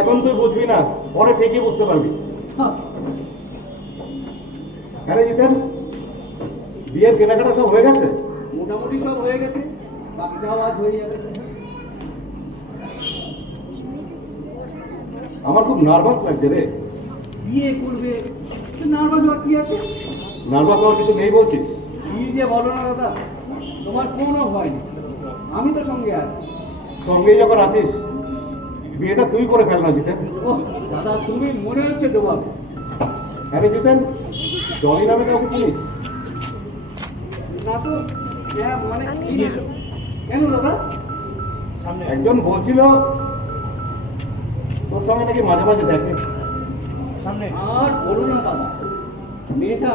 এখন তুই বুঝবি না, পরে ঠিকই বুঝতে পারবি। আরে জিতেন, বিয়ের কেনাকাটা সব হয়ে গেছে? মোটামুটি সব হয়ে গেছে, বাকিটাও আজ হয়ে যাবে। আমার খুব নার্ভাস লাগছে রে। বিয়ে করবে, নার্ভাস হওয়ার কি আছে? নার্ভাস হওয়ার কিছু নেই বলছিস? কি যে বলো না দাদা, তোমার কোনো ভয় নেই, আমি তো সঙ্গে আছি। সঙ্গেই যখন আছিস, বিয়েটা তুই করে ফেল না জিতেন। ও দাদা, তুমি মনে হচ্ছে ডোবাব। আরে জিতেন, জনি নামে কাউকে চিনিস? না তো, মানে কেন দাদা? একজন বলছিল তোর সঙ্গে নাকি মাঝে মাঝে দেখে। সামনে আর বলো না দাদা, মেয়েটা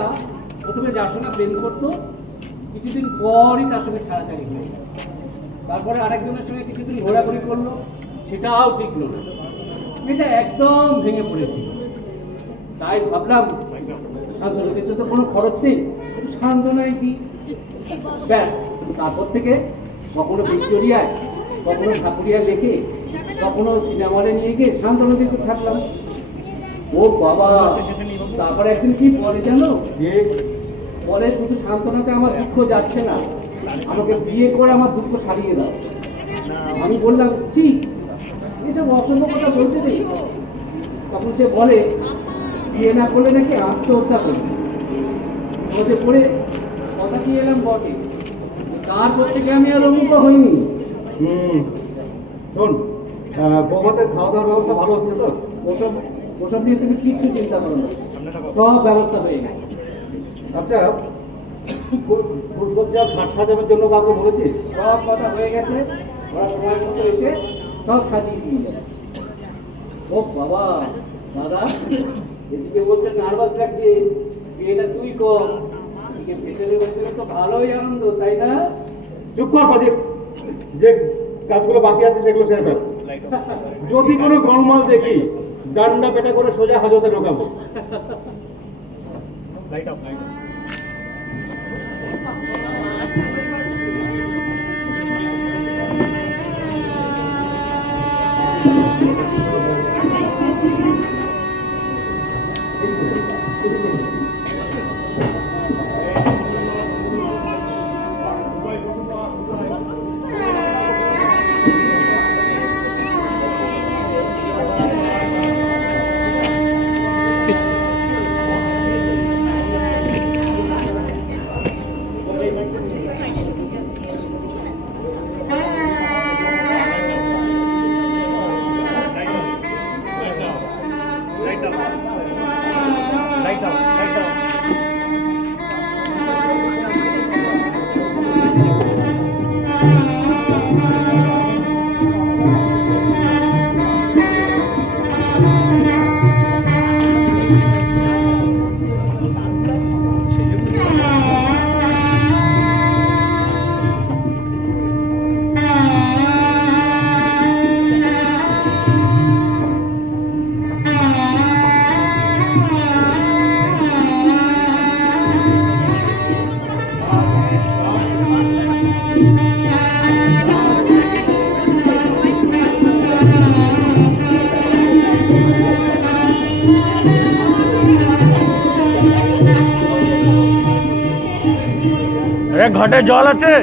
প্রথমে যার সঙ্গে প্রেম করতো, কিছুদিন পরই তার সঙ্গে ছাড়াছাড়ি হয়ে গেল। তারপরে আরেকজনের সঙ্গে কিছুদিন ঘোরাঘুরি করলো, সেটাও টিকলো না। মেয়েটা একদম ভেঙে পড়েছিল। তাই ভাবলাম সান্ত্বনা দিতে তো কোনো খরচ নেই, সান্ত্বনাই দিই। ব্যাস, তারপর থেকে কখনো ভিক্টোরিয়ায়, কখনো ঠাকুরিয়া লেকে, কখনো সিনেমা হলে নিয়ে গিয়ে সান্ত্বনা দিতে থাকলাম। ও বাবা, তারপরে একদিন কি বলে জানো, বলে শুধু সান্ত্বনাতে আমার দুঃখ যাচ্ছে না, আমাকে বিয়ে করে আমার দুঃখ সারিয়ে দাও। আমি বললাম ছি, এসব অসম্ভব কথা বলতে নেই। তখন সে বলে বিয়ে না করলে নাকি আত্মহত্যা করবে। মধ্যে পড়ে কথা দিয়ে এলাম বটে, তারপর থেকে আমি আর অমুক হইনি। শোন, বৌভাতের খাওয়া দাওয়ার ব্যবস্থা ভালো হচ্ছে তো? ওসব নিয়ে তুমি কিচ্ছু চিন্তা করো না, সব ব্যবস্থা হয়ে গেছে। আচ্ছা, ফুলসজ্জা ঘাট সাজানোর জন্য কাউকে বলেছিস? সব কথা হয়ে গেছে, ওরা সময় মতো এসে সব সাজিয়ে দিয়ে যাবে। ও বাবা দাদা, এদিকে বলছে নার্ভাস লাগছে, বিয়েটা তুই কর, এদিকে ভেতরে ভেতরে তো ভালোই আনন্দ, তাই না? চুপ কর বাদে, যে কাজগুলো বাকি আছে সেগুলো সেরে ফেল। যদি কোনো গরমাল দেখি, ডান্ডা পেটা করে সোজা হাজতে ঢোকাবো। ঘটে জল আছে?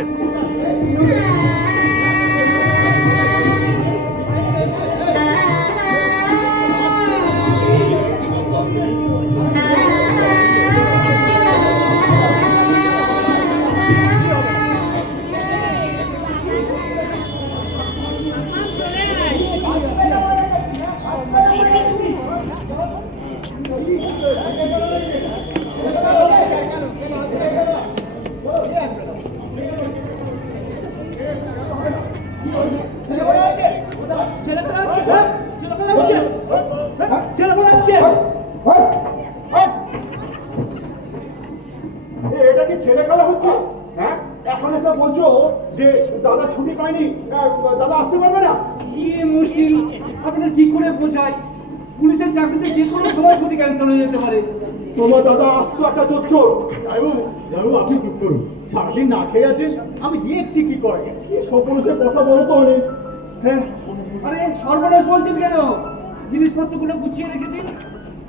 ঝামেলা হচ্ছে? হ্যাঁ, এখন এসে বলছো যে দাদা ছুটি পায়নি, দাদা আসতে পারবে না? কি মুশকিল, আপনাদের ঠিক করে বোঝাই। পুলিশের চাকরিতে যে কোনো সময় ছুটি ক্যান্সেল হয়ে যেতে পারে। তোমার দাদা আসতো একটা চোর। যাইবো আপনি চুপ করুন, সারাদিন না খেয়ে আছেন, আমি দেখছি কি করে। কি সর্বনাশের কথা বলো তো অনেক। হ্যাঁ, আরে সর্বনাশ বলছেন কেন? জিনিসপত্রগুলো গুছিয়ে রেখেছি,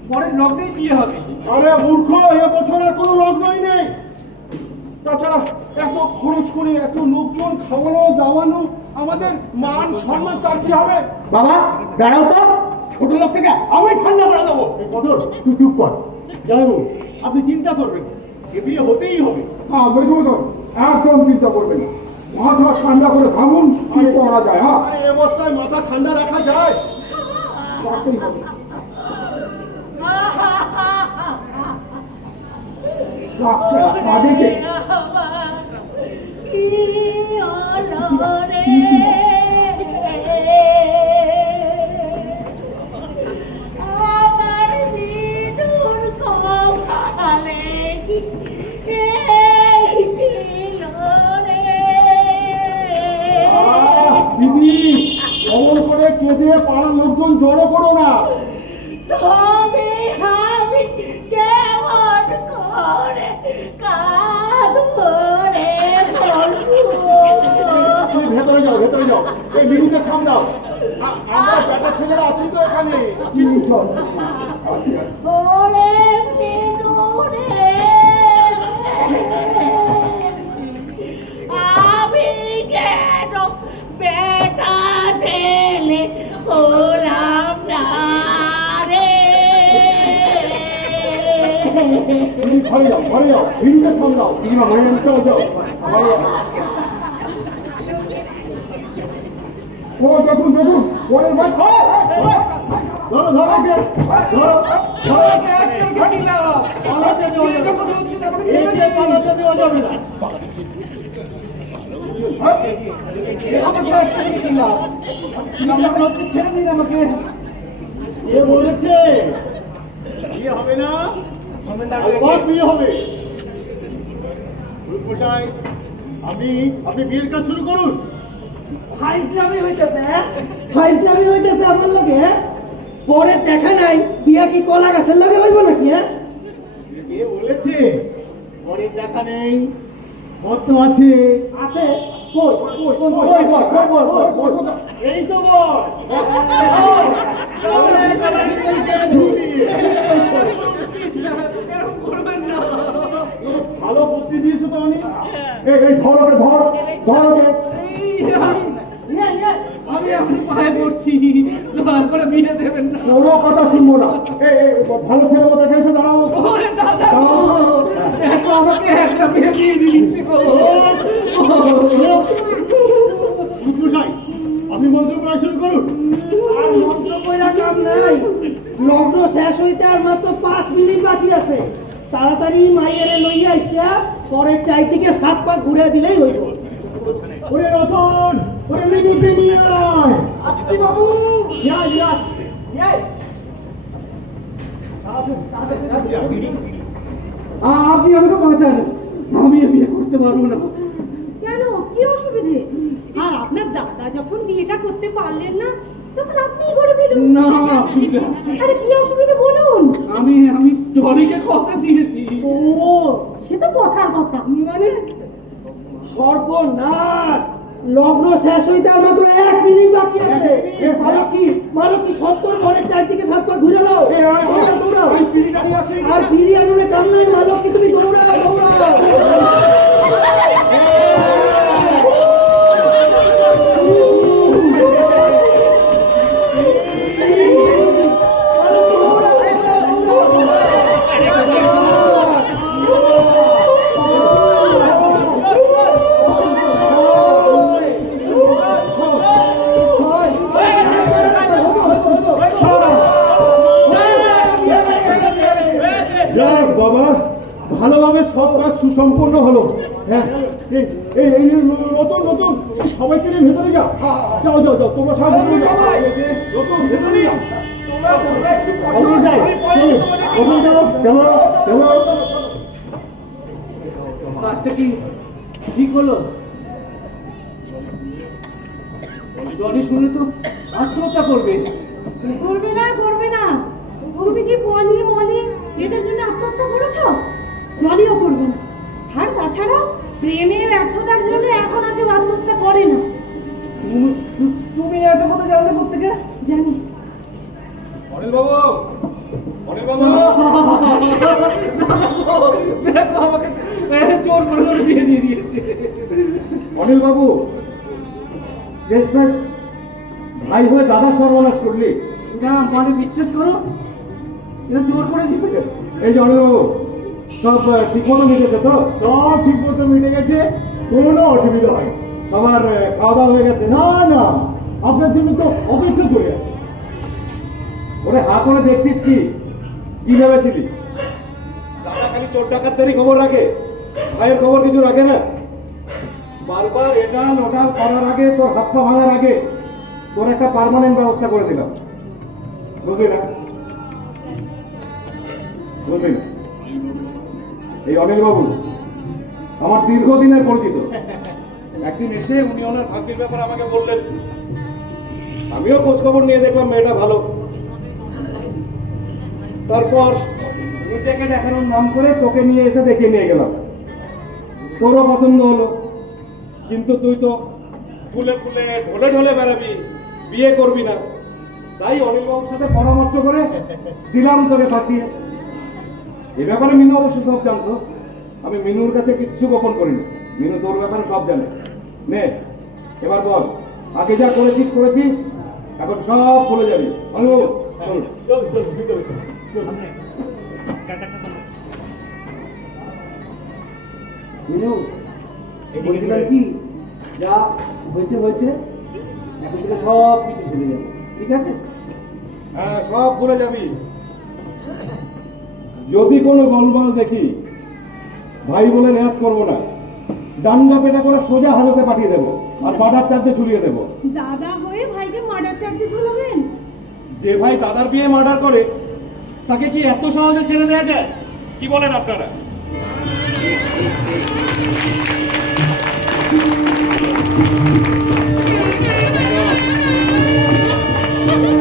পরের লগ্নেই বিয়ে হবে। আরে মূর্খ, এবছর আর কোনো লগ্নই নেই। তাছাড়া এত খরচ করে এত লোকজন খাওয়ানো দাওয়ানো, আমাদের মান সম্মান তার কি হবে? বাবা দাঁড়াও তো, ছোট লোক থেকে আমি ঠান্ডা করে দেবো। এই কদর, তুই চুপ কর। যাইবো আপনি চিন্তা করবেন, এ বিয়ে হতেই হবে। হ্যাঁ বুঝবো, একদম চিন্তা করবেন না। মাথা ঠান্ডা করে ভাবুন কি করা যায়। হ্যাঁ, আরে এই অবস্থায় মাথা ঠান্ডা রাখা যায়? রাখতেই হবে। কাঁদেছে। দিদি, অমন করে কেঁদে পাড়ার লোকজন জড়ো করো না। তবে আমি কেমন করে কাঁদব রে বলবো? তুমি ভেতরে যাও, ভেতরে যাও, এই মিনুকে সামলাও। আমরা বেটা ছেলেরা আছি তো এখানে। ওরে মিনু রে, আমি কেন বেটা ছেলে হলাম না রে? তুমি ঘরে যাও, ঘরে যাও, মিনুকে সামলাও। দিদিমা ঘরে যাও, যাও ঘরে যাও। ও দেখুন দেখুন, ওরে ভাই, ধরো ধরো ওকে, ধরো ধরো। পালাতে দেওয়া যাবে না। একে পালাতে দেওয়া যাবে না। ছেড়ে দিন আমাকে। কে বলেছে বিয়ে হবে না? আবার বিয়ে হবে। রূপমশাই, আপনি বিয়ের কাজ শুরু করুন। ফাইজলামি হইতেছে, ফাইজলামি হইতেছে আমার লগে। পরে দেখা নাই বিয়া কি কলা গাছের লগে হইব নাকি? কে বলেছে পরে দেখা নেই? কত আছে? আছে কই কই কই কই কই? এই তো বল। এরকম করবেন না। ভালো বুদ্ধি দিয়েছো তো অনেক। এই ধর ওকে, ধর ধর ওকে। নিয়ে নিয়ে আমি আপনি পায়ে পড়ছি, দয়া করে বিয়ে দেবেন না। কোনো কথা শুনবো না। এই ভালো ছেলে মতো এসে দাঁড়াও। ওরে দাদা গো, এত আমাকে একটা বিয়ে দিয়ে দিচ্ছি গো। রূপমশাই, আপনি মন্ত্র করা শুরু করুন। আর মন্ত্র কইরা কাম নাই। লগ্ন শেষ হইতে আর মাত্র 5 মিনিট বাকি আছে। তাড়াতাড়ি মাইয়েরে লইয়া আইসা পরে 4 থেকে 7 পা ঘুরে দিলেই হইব। ওরে রতন, ওরে মিনুকে নিয়ে আয়। আসছি বাবু। যা যা। আপনি আমাকে বাঁচান, আমি বিয়ে করতে পারবো না। কেন, কি অসুবিধে? আর আপনার দাদা যখন বিয়েটা করতে পারলেন না, তখন আপনিই করে ফেলুন। না, অসুবিধা আছে। আরে কি অসুবিধে বলুন? আমি টনিকে কথা দিয়েছি। ও, সে তো কথার কথা। মানে সর্বনাশ, লগ্ন শেষ হইতে আর মাত্র 1 মিনিট বাকি আছে। ভালো কি 70 ঘরে 4 থেকে 7 পা ঘুরে দাও। দৌড়াও। ওই পিড়িটা নিয়ে আসি। আর বিরিয়ানুরে কাম নাই, ভালো কি তুমি দৌড়াও। ভালো কি দৌড়াও। যাক বাবা, ভালোভাবে সব কাজ সুসম্পন্ন হলো। হ্যাঁ, এই নতুন নতুন সবাইকে নিয়ে ভেতরে যাও। যাও যাও যাও, তোমরা সব ভেতরে যাও। নতুন ভেতরে যাও। ভেতরে যাও। চলো, ভেতরে যাও। চলো চলো। কাজটা কি ঠিক হলো? জনি শুনে তো আত্মহত্যা করবে। করবে না করবে না, তুমি কি পলি মলি এদের জন্য আত্মহত্যা করেছো? জলিও করবে না। আর তাছাড়া প্রেমের ব্যর্থতার জন্য এখন আর কেউ আত্মহত্যা করে না। তুমি এত কথা জানলে কোত্থেকে? জানি। অনিল বাবু, অনিল বাবু, দেখো আমাকে জোর করে ধরে বিয়ে দিয়ে দিয়েছে। অনিল বাবু, শেষমেশ ভাই হয়ে দাদা সর্বনাশ করলি। না মানে বিশ্বাস করো, এটা জোর করে দিবে। এই যে অনিল বাবু, সব ঠিক মতো মিটেছে তো? সব ঠিক মতো মিটে গেছে, কোনো অসুবিধা হয়। সবার খাওয়া দাওয়া হয়ে গেছে? না না, আপনার জন্য তো অপেক্ষা করে আছে। ওরে হা করে দেখছিস কি? কি ভেবেছিলি? দাদা খালি চোর ডাকাতদেরই খবর রাখে, ভাইয়ের খবর কিছু রাখে না। বারবার এটা ওটা করার আগে, তোর হাত পা ভাঙার আগে তোর একটা পার্মানেন্ট ব্যবস্থা করে দিলাম, বুঝলি না? বুঝলি না? এই অনিল বাবু আমার দীর্ঘদিনের পরিচিত। একদিন এসে উনি ওনার ভাগ্নির ব্যাপারে আমাকে বললেন, আমিও খোঁজ খবর নিয়ে দেখলাম মেয়েটা ভালো। তারপর নিজেকে দেখানোর নাম করে তোকে নিয়ে এসে দেখিয়ে নিয়ে গেলাম। তোরও পছন্দ হলো, কিন্তু তুই তো ফুলে ফুলে ঢলে ঢলে বেড়াবি, বিয়ে করবি না। তাই অনিল বাবুর সাথে পরামর্শ করে দিলাম তোকে ফাঁসিয়ে। এ ব্যাপারে মিনু অবশ্য সব জানতো, আমি মিনুর কাছে কিচ্ছু গোপন করিনি। মিনু তোর ব্যাপারে সব জানে। নে এবার বল, আগে যা করেছিস করেছিস, এখন সব ভুলে যাবি। অনিল বাবু চল। মিনু, বলছিলাম কি, যা হয়েছে হয়েছে, এখন থেকে সব কিছু ভুলে যাবো, ঠিক আছে? হ্যাঁ, সব ভুলে যাবি। যদি কোনো গোলমাল দেখি, ভাই বলে নেয়াত করবো না, ডান্ডা পেটা করে সোজা হাজতে পাঠিয়ে দেবো আর মার্ডার চার্জে ঝুলিয়ে দেবো। দাদা হয়ে ভাইকে মার্ডার চার্জে ঝুলাবেন? যে ভাই দাদার বিয়ে মার্ডার করে, তাকে কি এত সহজে ছেড়ে দেওয়া যায়? কি বলেন আপনারা?